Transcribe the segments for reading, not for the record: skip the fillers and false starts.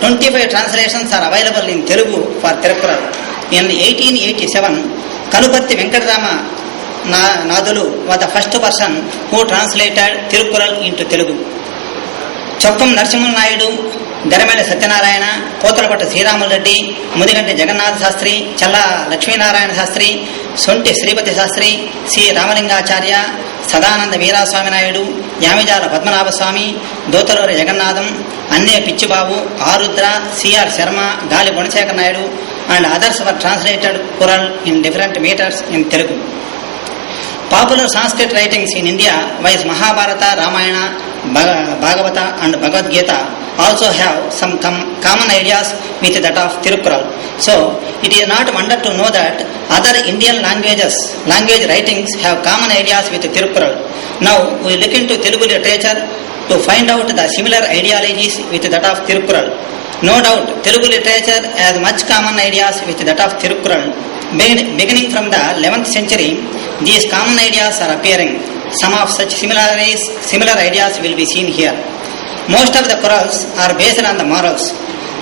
25 translations are available in Telugu for Tirukkural. In 1887, Kanuparti Venkatarama Nadulu was the first person who translated Tirukkural into Telugu. Chokkam Narasimha Naidu, Daramela Satyanarayana, Potrapata Sriramul Reddy, Mudiganti Jagannath Sastri, Challa Lakshmi Narayana Sastri, Sunti Sripati Sastri, C. Ramalingacharya, Sadananda Veera Swami Naidu, Yamijala Padmanabha Swami, Dotalore Jagannadam, Anne Pichibabu, Arudra, C.R. Sharma, Gali Gunasekar Naidu, and others were translated Quran in different meters in Telugu. Popular Sanskrit writings in India, viz. Mahabharata, Ramayana, Bhagavata and Bhagavad Gita also have some common ideas with that of Tirukkural. So, it is not wonder to know that other Indian language writings have common ideas with Tirukkural. Now, we look into Telugu literature to find out the similar ideologies with that of Tirukkural. No doubt, Telugu literature has much common ideas with that of Tirukkural. Beginning from the 11th century, these common ideas are appearing. Some of such similar ideas will be seen here. Most of the Kurals are based on the morals.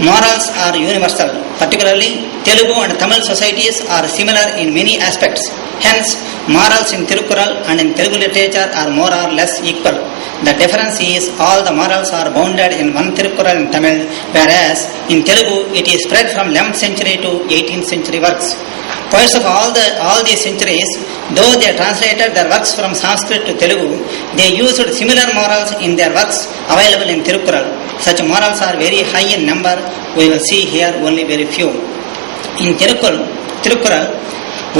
Morals are universal. Particularly, Telugu and Tamil societies are similar in many aspects. Hence, morals in Tirukkural and in Telugu literature are more or less equal. The difference is all the morals are bounded in one Tirukkural in Tamil, whereas in Telugu it is spread from 11th century to 18th century works. Poets of all these centuries, though they translated their works from Sanskrit to Telugu, they used similar morals in their works available in Tirukkural. Such morals are very high in number. We will see here only very few. In Tirukkural,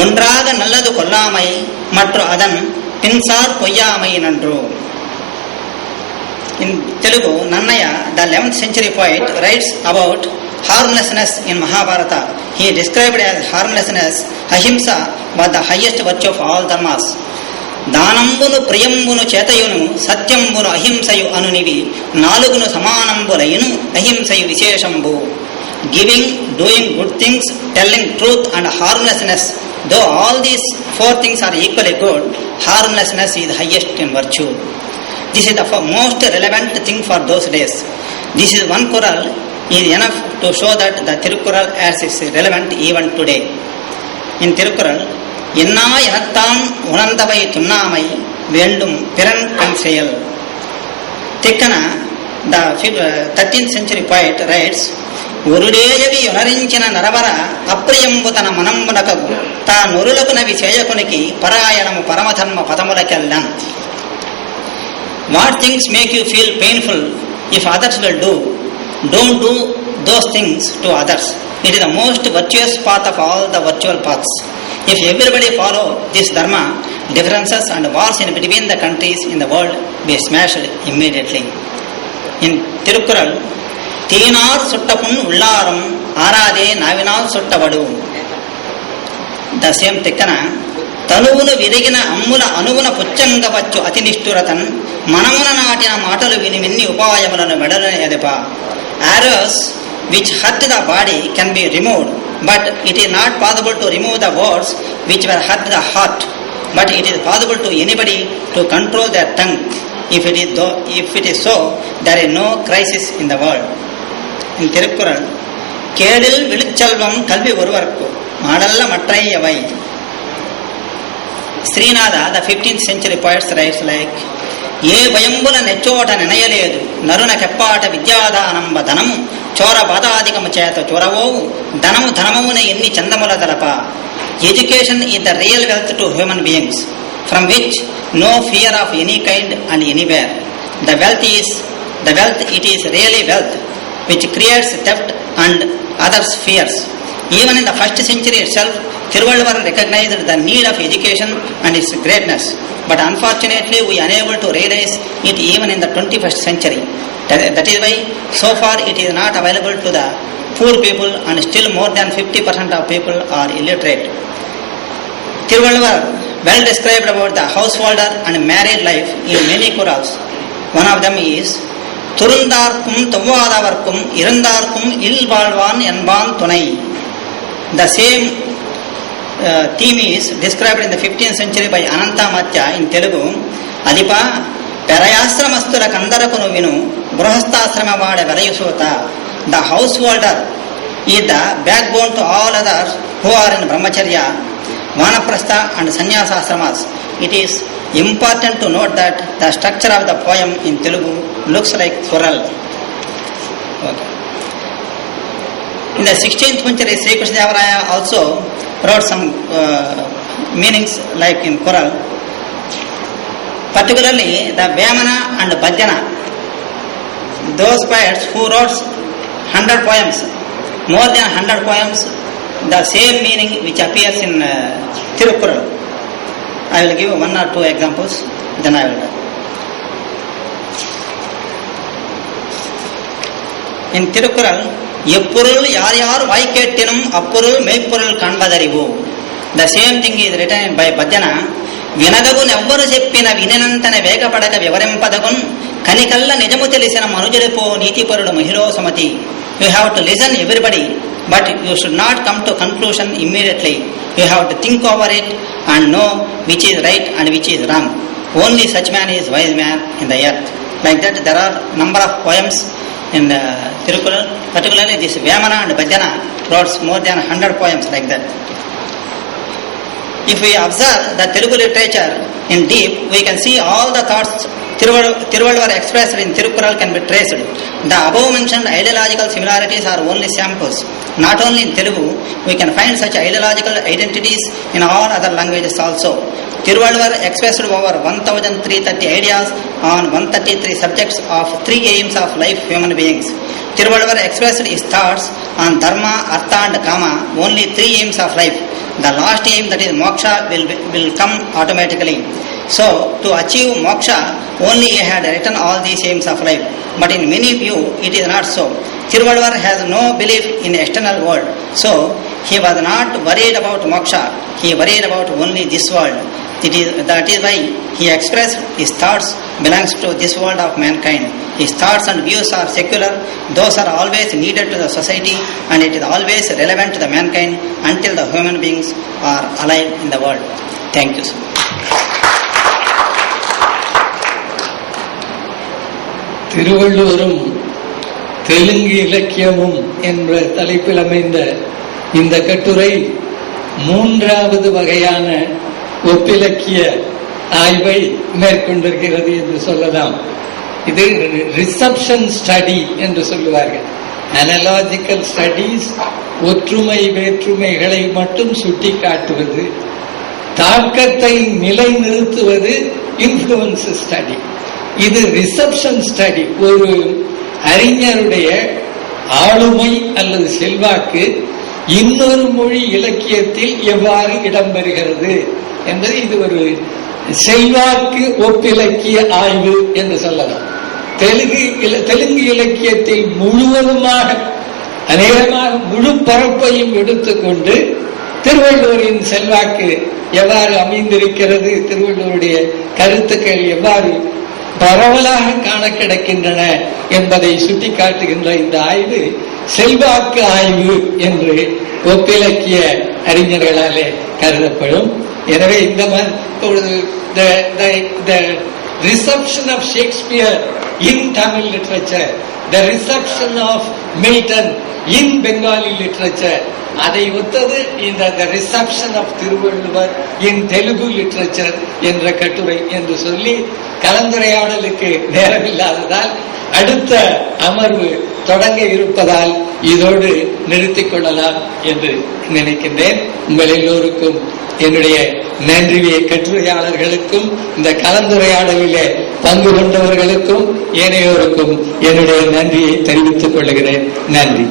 ஒன்றாக நல்லது கொல்லாமை மற்றும் அதன் பின்சார் பொய்யாமை நன்று. In Telugu, Nannaya, the 11th century poet, writes about harmlessness in Mahabharata. He described as harmlessness, ahimsa was the highest virtue of all dharmas. దానంబును ప్రియంబును చేతయును సత్యంబును అహింసయు అనునివి నాలుగును సమానంబులయును అహింసయు విశేషంబు. Giving, doing good things, telling truth and harmlessness. Though all these four things are equally good, harmlessness is highest in virtue. This is the most relevant thing for those days. This is one Kural is enough to show that the Tirukkural as is relevant even today. In Tirukkural, Enna Yanattam Unandavai Tunnamai Vendum Piran Kansayal. Tikkana, the 13th century poet, writes, Urudeyavi Unarinchina Naravara Apriyambutana Manammunakagu Ta Nurulakunavi Cheyakuniki Parayanamu Paramathanma Padamulakallan. What things make you feel painful if others will do? Don't do those things to others. It is the most virtuous path of all the virtual paths. If everybody follow this dharma, differences and wars in between the countries in the world be smashed immediately. In Tirukkural, Teenar Suttapun Ullaram Arade Navinal Suttavadu. The same Tikkana, తనువును విరిగిన అమ్ముల అనువున పుచ్చంగవచ్చు అతినిష్ఠురతన్ మనమున నాటిన మాటలు విని విన్ని ఉపాయములను వెడలని ఎదప. Arrows which hurt the body can be removed, but it is not possible to remove the words which will hurt the heart. But it is possible to anybody to control their tongue. If it is so, there is no crisis in the world. In Tirukkural, கேடில் விழுச்செல்வம் கல்வி ஒருவர்க்கு மாடல்ல மற்றையவை. Srinada, the 15th century poet, writes like, ఏ భయంబుల నెచ్చోట నెనయలేదు నరున కెప్పాట విద్యాదానంబ ధనము చోర బాధాధికము చేత చొరవోవు ధనము ధనమున ఎన్ని చందముల దలప. Education is the real wealth to human beings, from which no fear of any kind and anywhere. The wealth it is really wealth, which creates theft and others' fears. Even in the first century itself, Thiruvalluvar recognized the need of education and its greatness. But unfortunately, we are unable to realize it even in the 21st century. That is why, so far, it is not available to the poor people, and still more than 50% of people are illiterate. Thiruvalluvar well described about the householder and married life in many Kurals. One of them is, Turundarkum Tuvadavarkum Irandarkum Ilvalvan Enban Tunai. The same theme is described in the 15th century by Ananta Matya in Telugu. Adipa Parayasramastura Kandarakunu Vinu Brahastasrama Vada Varayusota The householder is the backbone to all others who are in brahmacharya, vanaprastha and sannyasa ashramas. It is important to note that the structure of the poem in Telugu looks like choral. Okay. In the 16th century, Sri Krishna Deva Raya also wrote some meanings like in choral. Particularly the Vyamana and Bhajana, those poets who wrote 100 poems, more than 100 poems, the same meaning which appears in Tirukkural. I will give one or two examples, then I will. In Tirukkural, Eppurul yar yar vaikettinum appurul meppurul kanbadarivu. The same thing is written by Bhajana. వినదగు నెవ్వరు చెప్పిన వినినంతన వేగపడక వివరింపదగున్ కనికల్ల నిజము తెలిసిన మనుజుడిపో నీతిపరుడు మహిళో సమతి. You have to listen everybody, but you should not come to conclusion immediately. You have to think over it and know which is right and which is wrong. Only such man is wise man in the earth. Like that, there are number of poems in Tirukkural, particularly this Vyamana and Bhajana wrote more than 100 poems like that. If we observe the Telugu literature in deep, we can see all the thoughts Tiruvalluvar expressed in Tirukkural can be traced. The above mentioned ideological similarities are only samples. Not only in Telugu, we can find such ideological identities in all other languages also. Tiruvalluvar expressed over 1330 ideas on 133 subjects of 3 aims of life human beings. Tiruvalluvar expressed his thoughts on dharma, artha and kama, only 3 aims of life. The last aim, that is moksha, will come automatically. So, to achieve moksha, only he had written all these aims of life. But in many view, it is not so. Tiruvalluvar has no belief in external world. So, he was not worried about moksha. He worried about only this world. That is why he expressed his thoughts belongs to this world of mankind. His thoughts and views are secular. Those are always needed to the society, and it is always relevant to the mankind until the human beings are alive in the world. Thank you, sir. திருவள்ளுவரும் Telugu இலக்கியமும் என்ற தலைப்பில் அமைந்த இந்த கட்டுரை 3வது வகையான ஒப்பிலக்கிய ஆய்வை மேற்கொண்டிருக்கிறது என்று சொல்லலாம். இது ரிசப்ஷன் ஸ்டடி என்று சொல்லுவார்கள். அனலாஜிக்கல் ஸ்டடீஸ் ஒற்றுமை வேற்றுமைகளை மட்டும் சுட்டி காட்டுவது, தாக்கத்தை நிலைநிறுத்துவது இன்ஃப்ளூயன்ஸ் ஸ்டடி. இது ரிசப்ஷன் ஸ்டடி. ஒரு அறிஞருடைய ஆளுமை அல்லது செல்வாக்கு இன்னொரு மொழி இலக்கியத்தில் எவ்வாறு இடம்பெறுகிறது என்பது இது ஒரு செல்வாக்கு ஒப்பிலக்கிய ஆய்வு என்று சொல்லலாம். தெலுங்கு இலக்கியத்தில் முழுவதுமாக அநேகமாக முழு பரப்பையும் எடுத்துக்கொண்டு திருவள்ளுவரின் செல்வாக்கு எவ்வாறு அமைந்திருக்கிறது, திருவள்ளுவருடைய கருத்துக்கள் எவ்வாறு பரவலாக காண கிடக்கின்றன என்பதை சுட்டிக்காட்டுகின்ற இந்த ஆய்வு செல்வாக்கு ஆய்வு என்று ஒப்பிலக்கிய அறிஞர்களாலே கருதப்படும். எனவே இந்த reception of Shakespeare in Tamil literature, the reception of Milton in Bengali literature, அதை ஒத்தது இந்த the reception of Thiruvalluvar in Telugu literature என்ற கட்டுரை என்று சொல்லி கலந்துரையாடலுக்கு நேரமில்லாததால் அடுத்த அமர்வு தொடங்க இருப்பதால் இதோடு நிறுத்திக் கொள்ளலாம் என்று நினைக்கின்றேன். உங்கள் எல்லோருக்கும் என்னுடைய நன்றியை, கட்டுரையாளர்களுக்கும் இந்த கலந்துரையாடலிலே பங்கு கொண்டவர்களுக்கும் ஏனையோருக்கும் என்னுடைய நன்றியை தெரிவித்துக் கொள்கிறேன். நன்றி.